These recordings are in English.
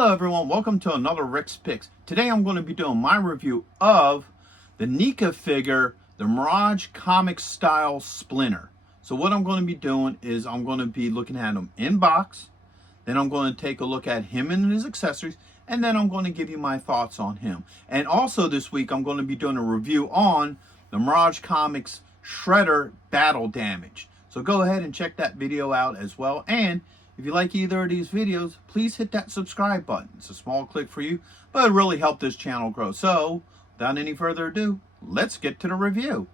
Hello everyone, welcome to another Rick's Picks. Today I'm going to be doing my review of the NECA figure, the Mirage comic style Splinter. So what I'm going to be doing is I'm going to be looking at him in box, then I'm going to take a look at him and his accessories, and then I'm going to give you my thoughts on him. And also this week I'm going to be doing a review on the Mirage Comics Shredder Battle Damage. So go ahead and check that video out as well. And if you like either of these videos, please hit that subscribe button. It's a small click for you, but it really helps this channel grow. So, without any further ado, let's get to the review.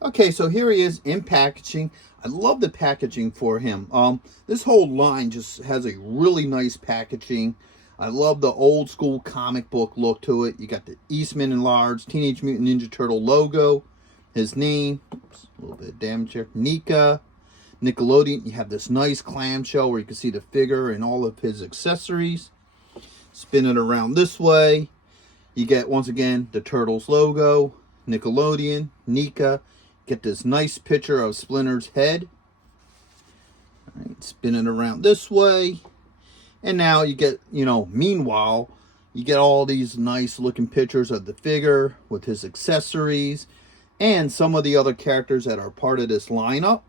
Okay, so here he is in packaging. I love the packaging for him. This whole line just has a really nice packaging. I love the old school comic book look to it. You got the Eastman enlarged Teenage Mutant Ninja Turtle logo, his name, oops, a little bit of damage here, NECA. Nickelodeon, you have this nice clamshell where you can see the figure and all of his accessories. Spin it around this way. You get, once again, the Turtles logo, Nickelodeon, NECA. Get this nice picture of Splinter's head. All right, spin it around this way. And now you get, meanwhile, you get all these nice looking pictures of the figure with his accessories and some of the other characters that are part of this lineup.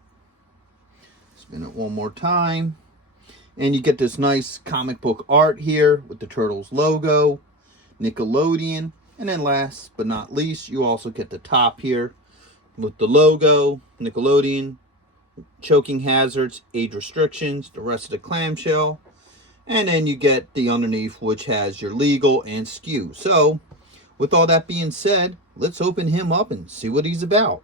Spin it one more time. And you get this nice comic book art here with the Turtles logo, Nickelodeon. And then last but not least, you also get the top here with the logo, Nickelodeon, choking hazards, age restrictions, the rest of the clamshell. And then you get the underneath, which has your legal and SKU. So, with all that being said, let's open him up and see what he's about.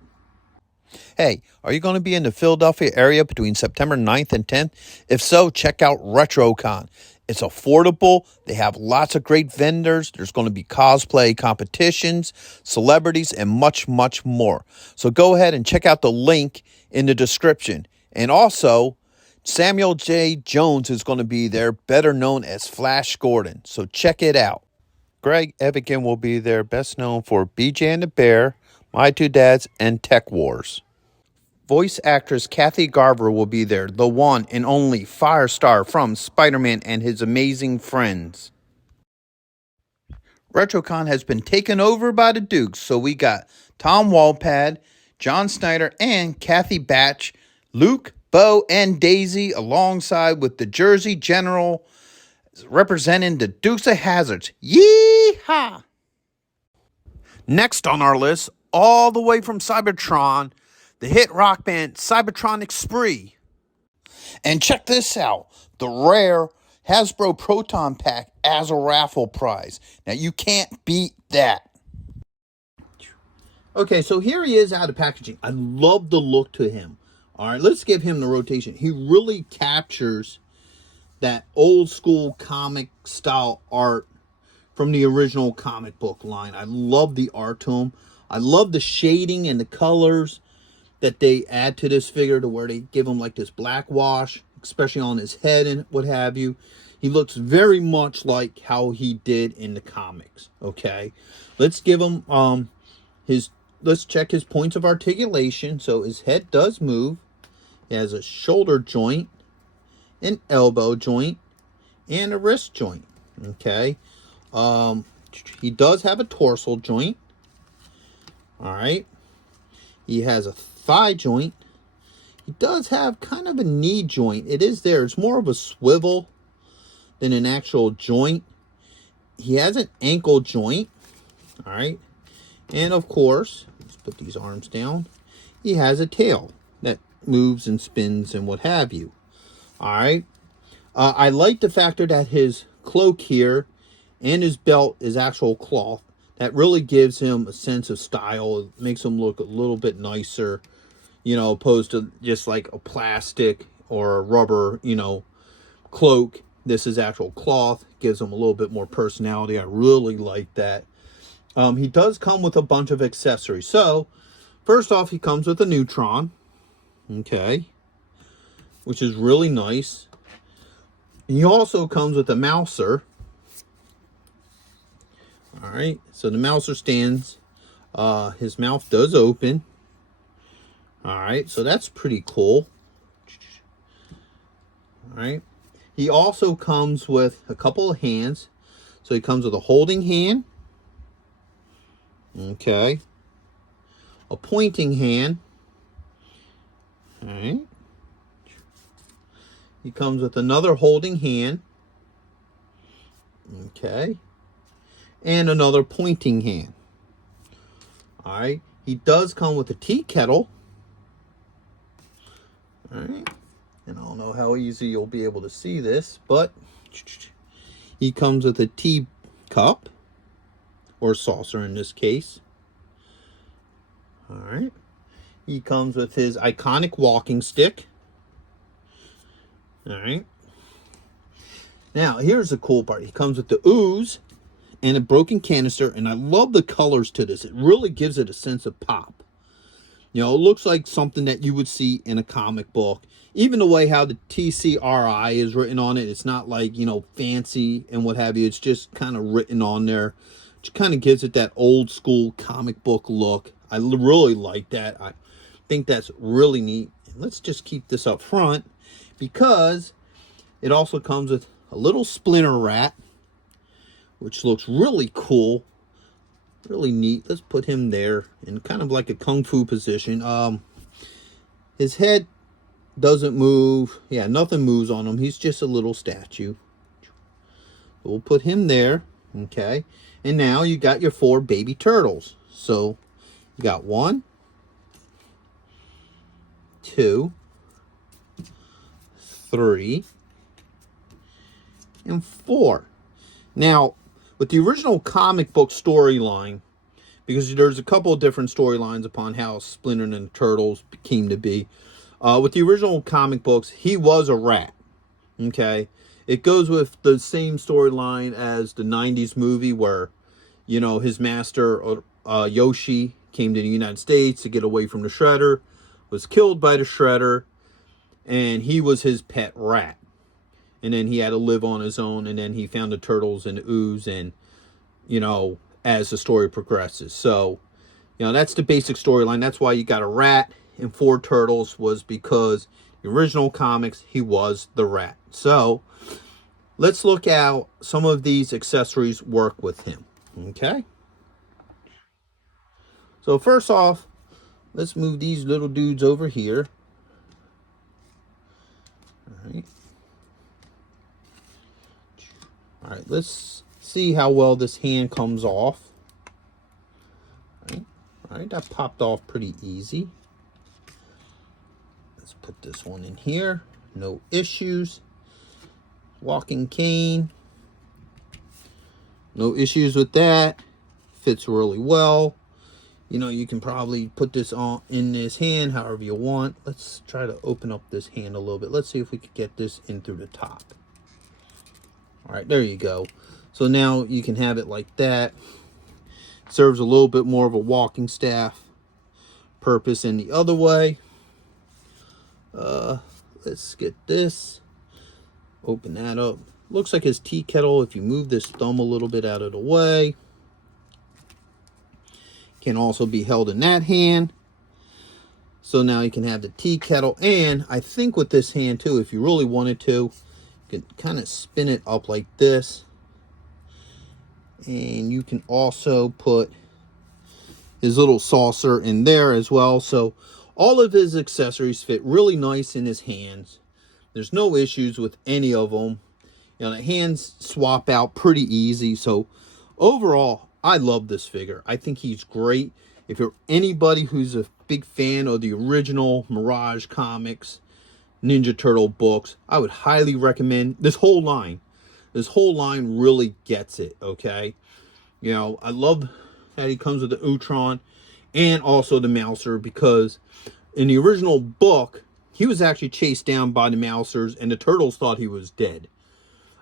Hey, are you going to be in the Philadelphia area between September 9th and 10th? If so, check out RetroCon. It's affordable. They have lots of great vendors. There's going to be cosplay competitions, celebrities, and much, much more. So go ahead and check out the link in the description. And also, Samuel J. Jones is going to be there, better known as Flash Gordon. So check it out. Greg Evigan will be there, best known for BJ and the Bear, My Two Dads, and Tech Wars. Voice actress Kathy Garver will be there, the one and only Firestar from Spider-Man and His Amazing Friends. RetroCon has been taken over by the Dukes, so we got Tom Walpad, John Snyder, and Kathy Batch, Luke, Bo, and Daisy, alongside with the Jersey General representing the Dukes of Hazzards. Yee-haw! Next on our list, all the way from Cybertron, the hit rock band Cybertronic Spree. And check this out, the rare Hasbro Proton Pack as a raffle prize. Now you can't beat that. Okay, so here he is out of packaging. I love the look to him. All right, let's give him the rotation. He really captures that old school comic style art from the original comic book line. I love the art to him. I love the shading and the colors that they add to this figure to where they give him like this black wash, especially on his head and what have you. He looks very much like how he did in the comics. Okay, let's give him let's check his points of articulation. So his head does move. He has a shoulder joint, an elbow joint, and a wrist joint. Okay, he does have a torso joint. All right, he has a thigh joint. He does have kind of a knee joint. It is there. It's more of a swivel than an actual joint. He has an ankle joint. All right, and of course, let's put these arms down. He has a tail that moves and spins and what have you. All right, I like the factor that his cloak here and his belt is actual cloth. That really gives him a sense of style. It makes him look a little bit nicer, opposed to just like a plastic or a rubber, cloak. This is actual cloth. Gives him a little bit more personality. I really like that. He does come with a bunch of accessories. So, first off, he comes with a Neutron. Okay. Which is really nice. He also comes with a Mouser. All right, so the Mouser stands. His mouth does open. All right, so that's pretty cool. All right, He also comes with a couple of hands. So he comes with a holding hand. Okay. A pointing hand. All right. He comes with another holding hand. Okay. And another pointing hand. All right. He does come with a tea kettle. All right. And I don't know how easy you'll be able to see this, but he comes with a tea cup, or saucer in this case. All right. He comes with his iconic walking stick. All right. Now, here's the cool part. He comes with the ooze and a broken canister, and I love the colors to this. It really gives it a sense of pop. You know, it looks like something that you would see in a comic book. Even the way how the TCRI is written on it, it's not like, you know, fancy and what have you. It's just kind of written on there, which kind of gives it that old school comic book look. I really like that. I think that's really neat. Let's just keep this up front because it also comes with a little Splinter rat, which looks really cool. Really neat. Let's put him there in kind of like a kung fu position. His head doesn't move. Yeah, nothing moves on him. He's just a little statue. We'll put him there. Okay. And now you got your 4 baby turtles. So you got 1, 2, 3, and 4. Now, with the original comic book storyline, because there's a couple of different storylines upon how Splinter and the Turtles came to be. With the original comic books, he was a rat. Okay? It goes with the same storyline as the 90s movie where, you know, his master, Yoshi, came to the United States to get away from the Shredder, was killed by the Shredder, and he was his pet rat. And then he had to live on his own, and then he found the turtles and the ooze, and, you know, as the story progresses. So, you know, that's the basic storyline. That's why you got a rat and 4 turtles, was because the original comics, he was the rat. So, let's look at some of these accessories work with him. Okay? So, first off, let's move these little dudes over here. All right. All right, let's see how well this hand comes off. All right, that popped off pretty easy. Let's put this one in here. No issues. Walking cane. No issues with that. Fits really well. You know, you can probably put this on in this hand however you want. Let's try to open up this hand a little bit. Let's see if we can get this in through the top. All right, there you go. So now you can have it like that. Serves a little bit more of a walking staff purpose in the other way. Let's get this. Open that up. Looks like his tea kettle. If you move this thumb a little bit out of the way. Can also be held in that hand. So now you can have the tea kettle. And I think with this hand too, if you really wanted to, you can kind of spin it up like this. And you can also put his little saucer in there as well. So all of his accessories fit really nice in his hands. There's no issues with any of them. You know, the hands swap out pretty easy. So overall, I love this figure. I think he's great. If you're anybody who's a big fan of the original Mirage comics, Ninja Turtle books, I would highly recommend this whole line. This whole line really gets it, okay? You know, I love that he comes with the Utron and also the Mouser, because in the original book, he was actually chased down by the Mousers, and the Turtles thought he was dead.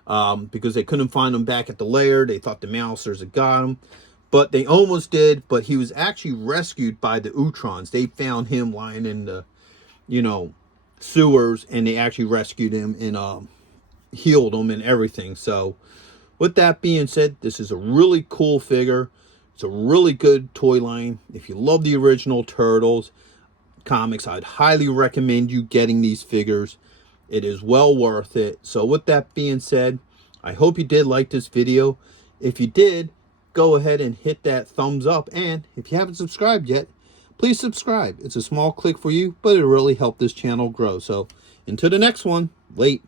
Because they couldn't find him back at the lair. They thought the Mousers had got him. But they almost did, but he was actually rescued by the Utrons. They found him lying in the, you know, sewers, and they actually rescued him and healed him and everything. So with that being said, this is a really cool figure. It's a really good toy line. If you love the original Turtles comics, I'd highly recommend you getting these figures. It is well worth it. So with that being said, I hope you did like this video. If you did, go ahead and hit that thumbs up. And if you haven't subscribed yet, please subscribe. It's a small click for you, but it'll really help this channel grow. So until the next one, late.